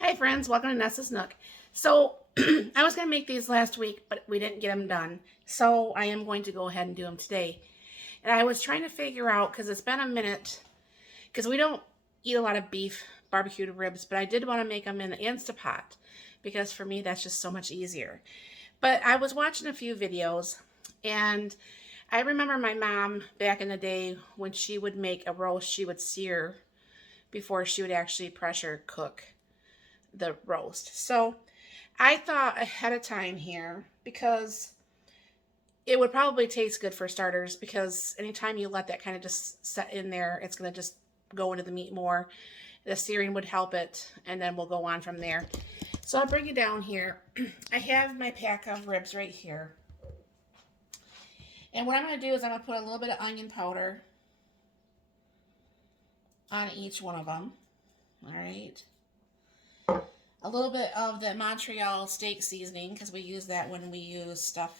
Hi friends, welcome to Nessa's Nook. So I was going to make these last week, but we didn't get them done. So I am going to go ahead and do them today. And I was trying to figure out, because it's been a minute, because we don't eat a lot of beef barbecued ribs, but I did want to make them in the Instapot, because for me that's just so much easier. But I was watching a few videos, and I remember my mom back in the day when she would make a roast, she would sear before she would actually pressure cook the roast. So I thought ahead of time here because it would probably taste good for starters, because anytime you let that kind of just set in there, it's going to just go into the meat more. The searing would help it, and then we'll go on from there. So I'll bring you down here. I have my pack of ribs right here. And what I'm going to do is I'm going to put a little bit of onion powder on each one of them. All right. A little bit of the Montreal steak seasoning, because we use that when we use stuff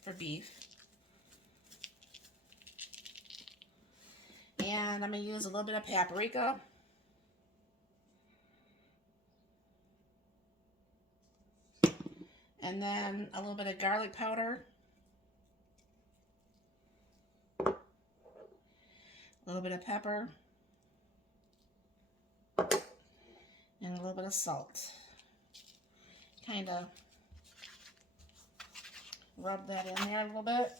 for beef. And I'm going to use a little bit of paprika. And then a little bit of garlic powder. A little bit of pepper. And a little bit of salt. Kind of rub that in there a little bit.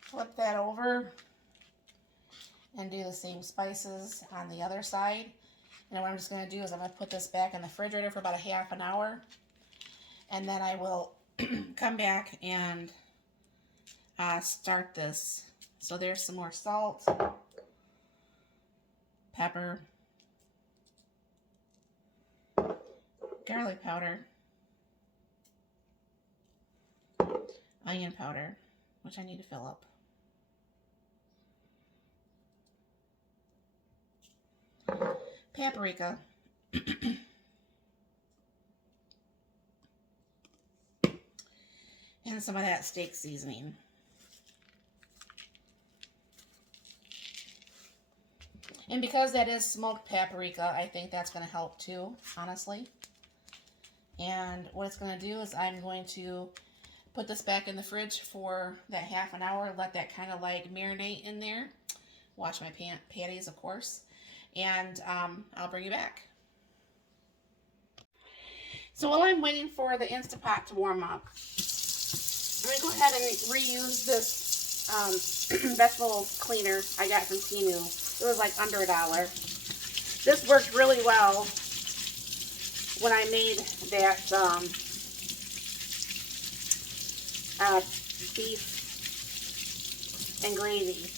Flip that over and do the same spices on the other side. And what I'm just going to do is I'm going to put this back in the refrigerator for about a half an hour. And then I will come back and start this. So there's some more salt, pepper, garlic powder, onion powder, which I need to fill up, paprika, and some of that steak seasoning. And because that is smoked paprika, I think that's going to help too, honestly. And what it's going to do is I'm going to put this back in the fridge for that half an hour, let that kind of like marinate in there. Wash my patties, of course. And I'll bring you back. So while I'm waiting for the Instapot to warm up, I'm going to go ahead and reuse this vegetable cleaner I got from Temu. It was like under $1. This worked really well when I made that beef and gravy.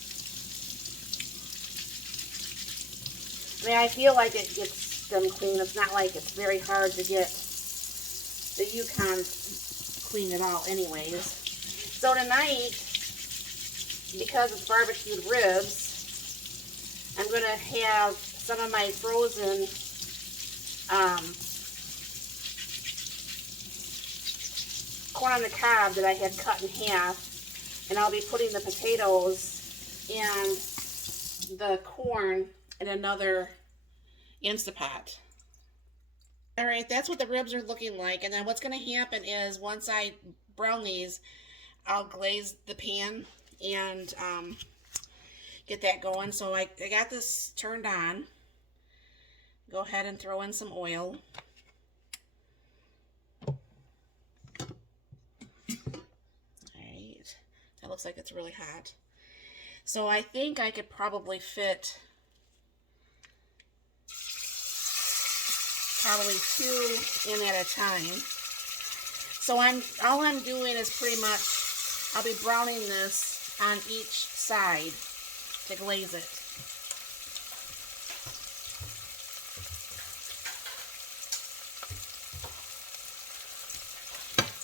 I mean, I feel like it gets them clean. It's not like it's very hard to get the Yukon clean at all anyways. So tonight, because it's barbecued ribs, I'm going to have some of my frozen corn on the cob that I had cut in half, and I'll be putting the potatoes and the corn in another Instapot. Alright, that's what the ribs are looking like, and then what's going to happen is once I brown these, I'll glaze the pan and get that going. So I got this turned on. Go ahead and throw in some oil. Alright, that looks like it's really hot. So I think I could probably fit probably 2 in at a time. So all I'm doing is pretty much, I'll be browning this on each side to glaze it.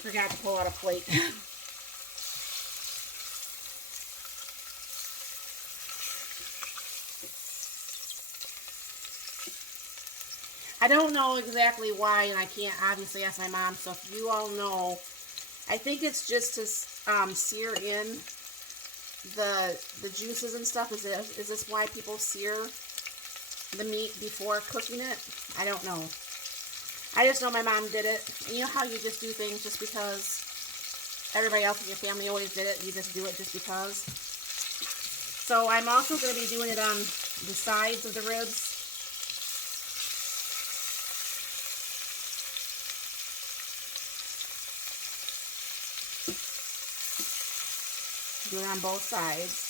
Forgot to pull out a plate. I don't know exactly why, and I can't obviously ask my mom, so if you all know, I think it's just to sear in the juices and stuff. Is this why people sear the meat before cooking it. I don't know. I just know my mom did it. And you know how you just do things just because everybody else in your family always did it? You just do it just because. So I'm also going to be doing it on the sides of the ribs. Do it on both sides.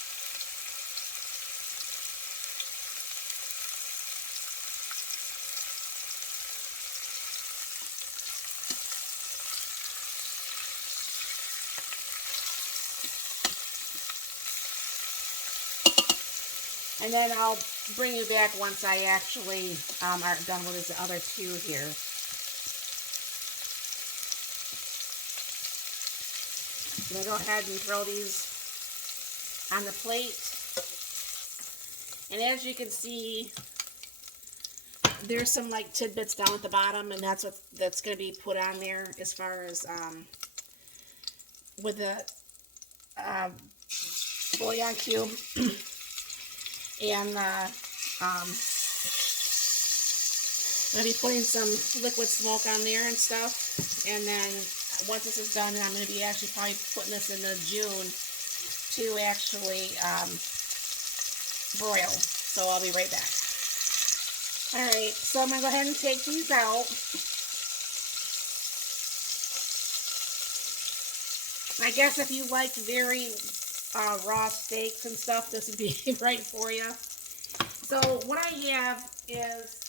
And then I'll bring you back once I actually are done with the other two here. I'm going to go ahead and throw these on the plate. And as you can see, there's some like tidbits down at the bottom, and that's going to be put on there as far as with the bouillon cube. And I'm going to be putting some liquid smoke on there and stuff. And then once this is done, I'm going to be actually probably putting this in the June to actually broil. So I'll be right back. Alright, so I'm going to go ahead and take these out. I guess if you like very raw steaks and stuff, this would be right for you. So what I have is,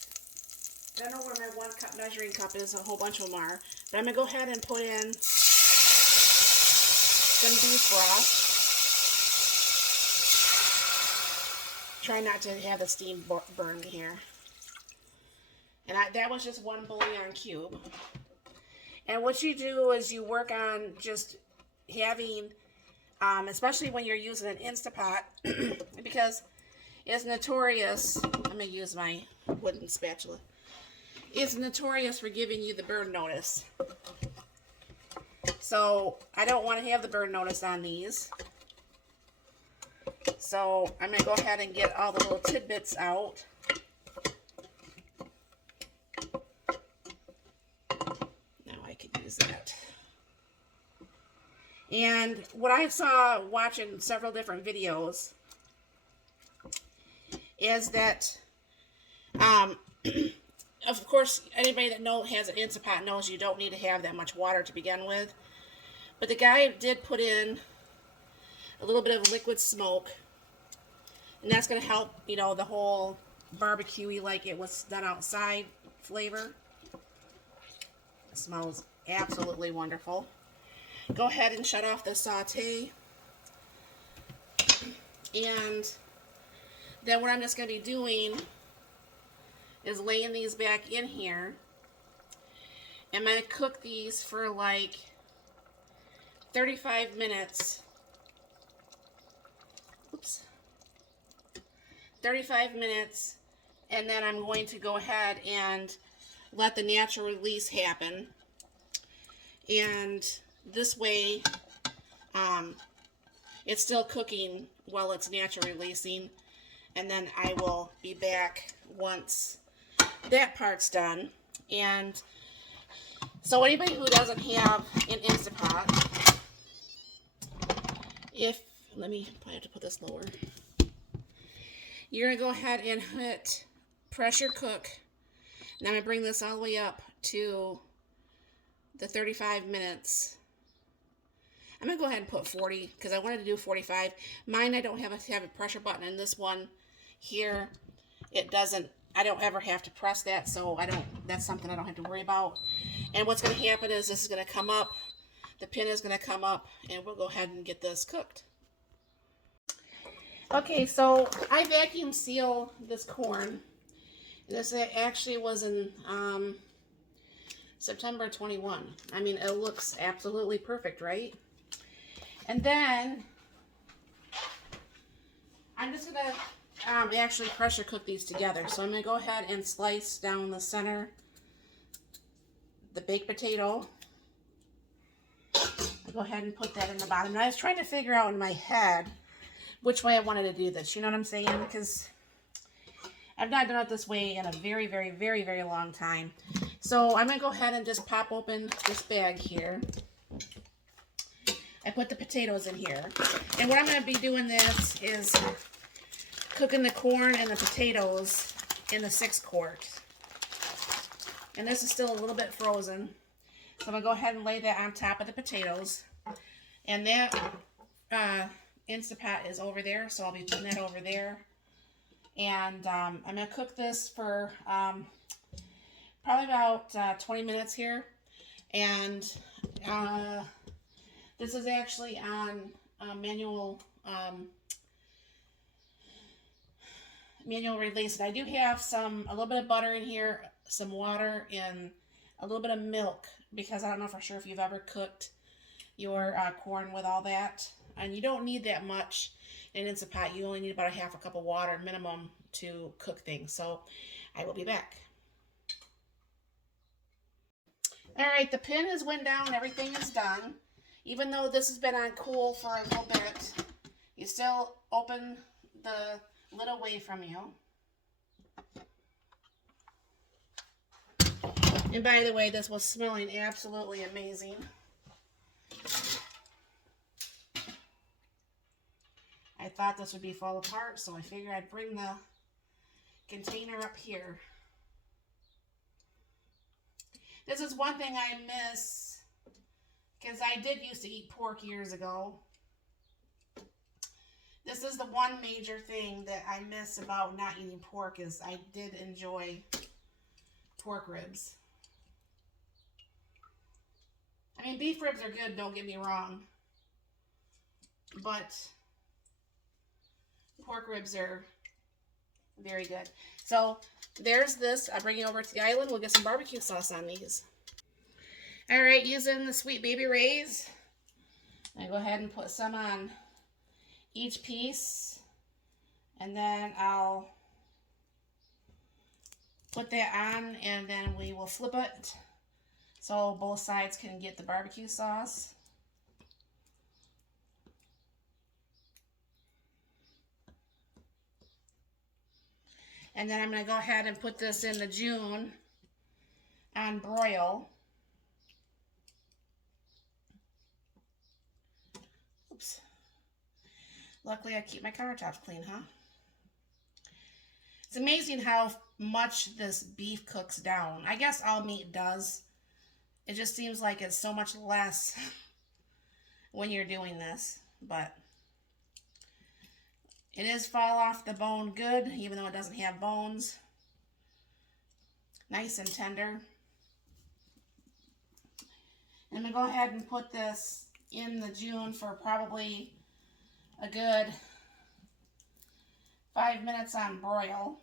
I don't know where my 1 cup measuring cup is, a whole bunch of them are, but I'm going to go ahead and put in some beef broth. Try not to have the steam burn here. And that was just 1 bouillon cube. And what you do is you work on just having, especially when you're using an Instapot, because it's notorious, I'm going to use my wooden spatula, it's notorious for giving you the burn notice. So I don't want to have the burn notice on these. So I'm going to go ahead and get all the little tidbits out. Now I can use that. And what I saw watching several different videos is that, of course, anybody that has an Instapot knows you don't need to have that much water to begin with. But the guy did put in a little bit of liquid smoke, and that's going to help, you know, the whole barbecue-y like it was done outside flavor. It smells absolutely wonderful. Go ahead and shut off the saute. And then what I'm just going to be doing is laying these back in here. I'm going to cook these for like 35 minutes. Oops. 35 minutes. And then I'm going to go ahead and let the natural release happen. And this way, it's still cooking while it's naturally releasing. And then I will be back once that part's done. And so anybody who doesn't have an Instapot, let me probably have to put this lower. You're going to go ahead and hit pressure cook. And I'm going to bring this all the way up to the 35 minutes. I'm going to go ahead and put 40 because I wanted to do 45. Mine, I don't have a pressure button, and this one here, it doesn't. I don't ever have to press that, so that's something I don't have to worry about. And what's going to happen is this is going to come up, the pin is going to come up, and we'll go ahead and get this cooked. Okay, so I vacuum seal this corn. This actually was in September 21. I mean, it looks absolutely perfect, right? And then I'm just going to actually pressure cook these together. So I'm going to go ahead and slice down the center the baked potato. I'll go ahead and put that in the bottom. And I was trying to figure out in my head which way I wanted to do this. You know what I'm saying? Because I've not done it this way in a very, very, very, very long time. So I'm going to go ahead and just pop open this bag here. I put the potatoes in here. And what I'm going to be doing this is cooking the corn and the potatoes in the 6-quart. And this is still a little bit frozen. So I'm going to go ahead and lay that on top of the potatoes. And that Instapot is over there, so I'll be putting that over there. And I'm going to cook this for probably about 20 minutes here. And this is actually on manual release. And I do have a little bit of butter in here, some water, and a little bit of milk, because I don't know for sure if you've ever cooked your corn with all that. And you don't need that much in an Instant Pot. You only need about a half a cup of water minimum to cook things. So I will be back. Alright, the pin has went down. Everything is done. Even though this has been on cool for a little bit, you still open the lid away from you. And by the way, this was smelling absolutely amazing. I thought this would be fall apart, so I figured I'd bring the container up here. This is one thing I miss, because I did used to eat pork years ago. This is the one major thing that I miss about not eating pork, is I did enjoy pork ribs. I mean, beef ribs are good, don't get me wrong. But pork ribs are very good. So there's this. I'll bring you over to the island. We'll get some barbecue sauce on these. Alright, using the Sweet Baby Ray's, I go ahead and put some on each piece. And then I'll put that on, and then we will flip it so both sides can get the barbecue sauce. And then I'm going to go ahead and put this in the June on broil. Oops. Luckily I keep my countertops clean, huh? It's amazing how much this beef cooks down. I guess all meat does. It just seems like it's so much less when you're doing this, but it is fall off the bone good, even though it doesn't have bones. Nice and tender. I'm going to go ahead and put this in the June for probably a good 5 minutes on broil.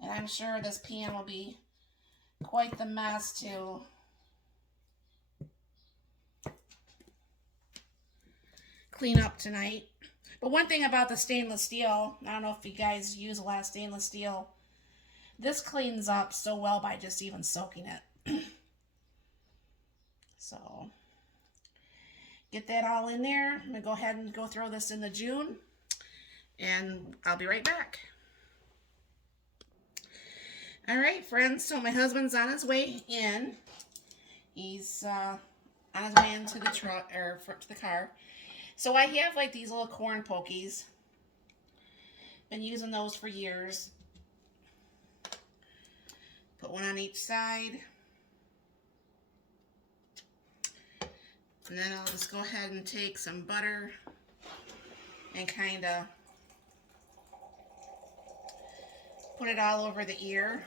And I'm sure this pan will be quite the mess to clean up tonight. But one thing about the stainless steel, I don't know if you guys use a lot of stainless steel, this cleans up so well by just even soaking it. So get that all in there. I'm going to go ahead and go throw this in the June, and I'll be right back. Alright friends, so my husband's on his way in. He's on his way into the truck, or to the car. So I have like these little corn pokies. Been using those for years. Put one on each side. And then I'll just go ahead and take some butter and kind of put it all over the ear.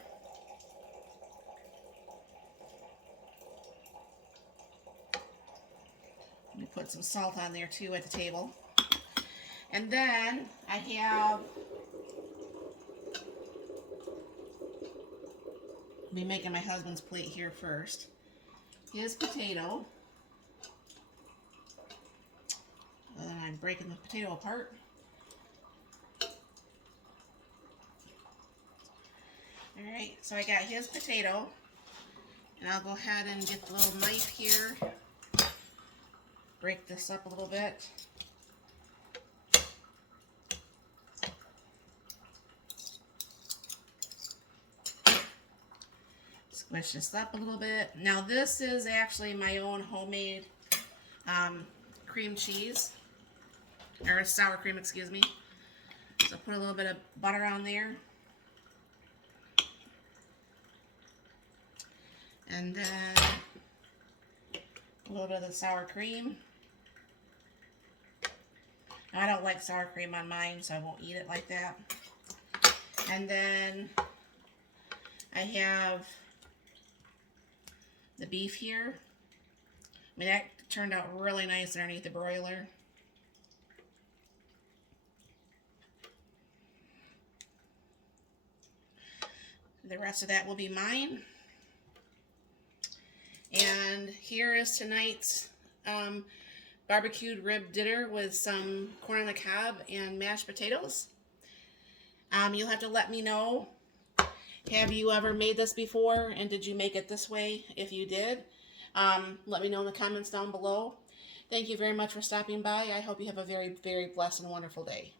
Let me put some salt on there too at the table. And then I have, I'll be making my husband's plate here first. His potato. And then I'm breaking the potato apart. Alright, so I got his potato. And I'll go ahead and get the little knife here. Break this up a little bit. Switch this up a little bit. Now this is actually my own homemade cream cheese, or sour cream, excuse me. So put a little bit of butter on there. And then a little bit of the sour cream. I don't like sour cream on mine, so I won't eat it like that. And then I have the beef here. I mean, that turned out really nice underneath the broiler. The rest of that will be mine. And here is tonight's barbecued rib dinner with some corn on the cob and mashed potatoes. You'll have to let me know, have you ever made this before, and did you make it this way? If you did, let me know in the comments down below. Thank you very much for stopping by. I hope you have a very, very blessed and wonderful day.